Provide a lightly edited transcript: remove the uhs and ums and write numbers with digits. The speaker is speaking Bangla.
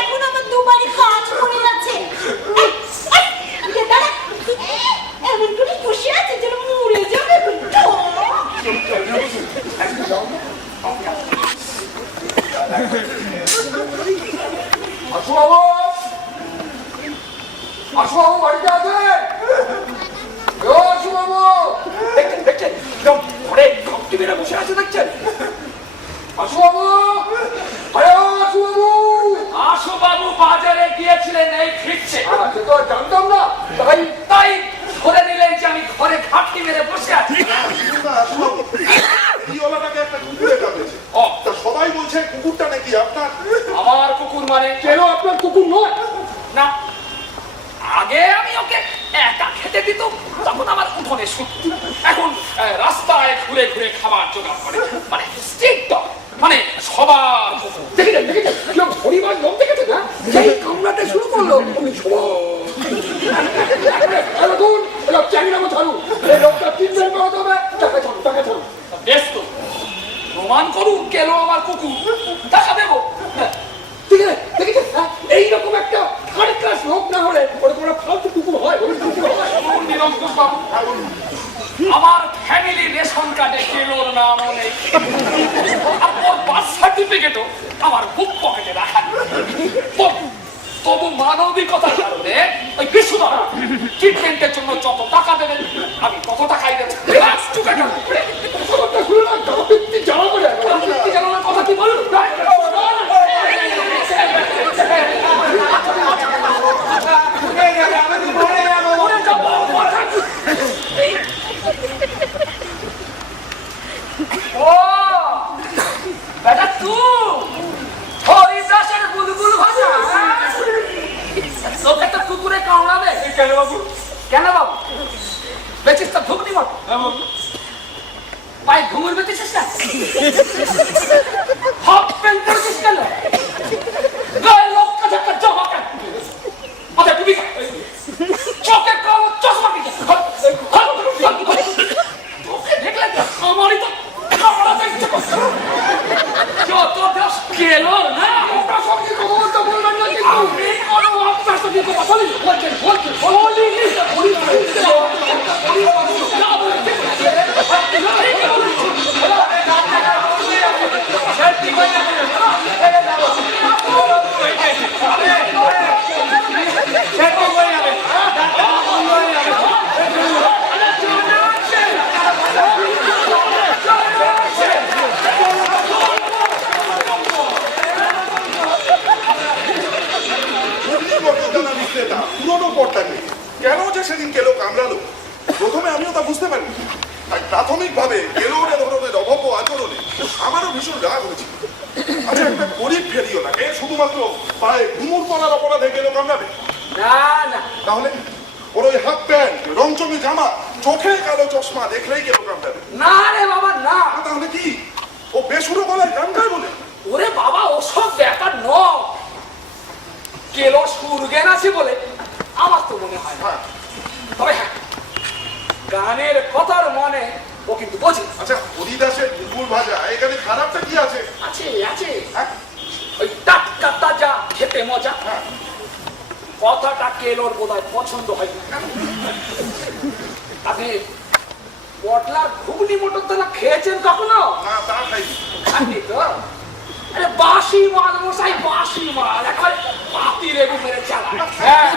এখন আমার দুবারই কাজ পড়ে যাচ্ছে। এমন করে বসে আছে যেন মরে যাবে। আসো বাবু, আসো বাবু, বাড়িতে আছে? আসো বাবু, দেখছেন দেখছেন ঘরে ঘপটি বেড়ে বসে আছে দেখছেন? আসো বাবু, আসো বাবু। আসো বাবু বাজারে গিয়েছিলেন, এই ফিরছে। সে তো জানতাম না, তাই তাই ধরে নিলেন যে আমি ঘরে ঘাপটি মেরে বসে আছি। সবাই বলছে কুকুরটা নাকি আপনার। আমার কুকুর মানে? কেন আপনার কুকুর নয়? না, আগে আমি ওকে একা খেতে দিত, তখন আমার উঠোনে শুত। এখন রাস্তায় ঘুরে ঘুরে খাবার জোগাড় করে, মানে স্ট্রিট ডগ, মানে সবার কুকুর। দেখেছেন দেখেছেন কেউ পরিবার লোক দেখেছে না, সেই কামড়াতে শুরু করলো উনি সবাই চ্যাংরা ছাড়ুন, এই লোকটা তিনজন পাওয়া যাবে, টাকা ছাড়ুন টাকা ছাড়ুন। বেশ তো, প্রমাণ করুন কেন আমার কুকুর, টাকা দেবো। ঠিক আছে দেখেছেন এইরকম একটা থার্ড ক্লাস লোক না হলে ওরা তোমরা ফালতু কুকুর হয়, কুকুর হয়। নিরঙ্কুশ বাবু, আমার ফ্যামিলি রেশন কার্ডে কেলোর নামও নেই, আর ওর বার্থ সার্টিফিকেটও আমার বুক পকেটে রাখা। তবু মানবিকতার কারণে ওই বিশুদারা ট্রিটমেন্টের জন্য যত টাকা দেবেন আমি তত টাকাই দেবো। জানানোর কথা কি বলুন? ও বেটা তুই হরিদাসের বুলবুল ভাজা, তোকে তো কুকুরে কামড়াবে। কেন বাবু? কেন বাবু? বেচিস তো ঘুগনি মতো। পায়ে ঘুঙুর বেঁচেছিস না? হাফ প্যান্ট পরেছিস কেন? গায়ে লক্কা ঝাক্কা জমা কেন? মাথায় টুপি কেন? চোখে কালো চশমা কি? তোকে দেখলে আমারই তো কামড়াতে ইচ্ছে করছে। যত দেশ কেলোর না, আপনার সঙ্গে কথা বলতে বলবেন না কিন্তু। আমি কোনো আপনার সঙ্গে কথা বলি? বলছেন পুরোনো পটটাকে কেন যে সেদিন কেলো কামড়ালো, প্রথমে আমিও তা বুঝতে পারি। তাই প্রাথমিকভাবে কেলোর এ ধরনের অভব্য আচরণে আমারও ভীষণ রাগ হয়েছিল। আচ্ছা, একটা গরিব ফেরিওয়ালাকে শুধুমাত্র পায়ে ঘুমুর পড়ার অপরাধে কেলো কামড়াবে? না না, তাহলে ওর ওই হাফ প্যান্ট, রংচঙে জামা, চোখে কালো চশমা দেখলেই কেলো কামড়াবে? না রে বাবা না। তাহলে কি ও বেসুরো গলায় গান গায় বলে? ওরে বাবা, ওসব ব্যাপার নয়। কেলো সুর জ্ঞান আছে বলে আমার তো মনে হয় না। তবে হ্যাঁ, গানের কথার মনে ও কিন্তু বোঝে। আচ্ছা, হরিদাসের বুলবুল ভাজা এখানে খারাপটা কি আছে? আছে আছে, হ্যাঁ, ওই টাটকা তাজা খেতে মজা। হ্যাঁ। কথাটা কেলোর বোধহয় পছন্দ হয় না। আপনি পটলার ঘুগনি মটর দানা খেয়েছেন কখনো? না, তা খাইনি। খাননি তো? আরে বাসি মাল মশাই, বাসি মাল, একেবারে পাতি লেবু মেরে চালা। হ্যাঁ,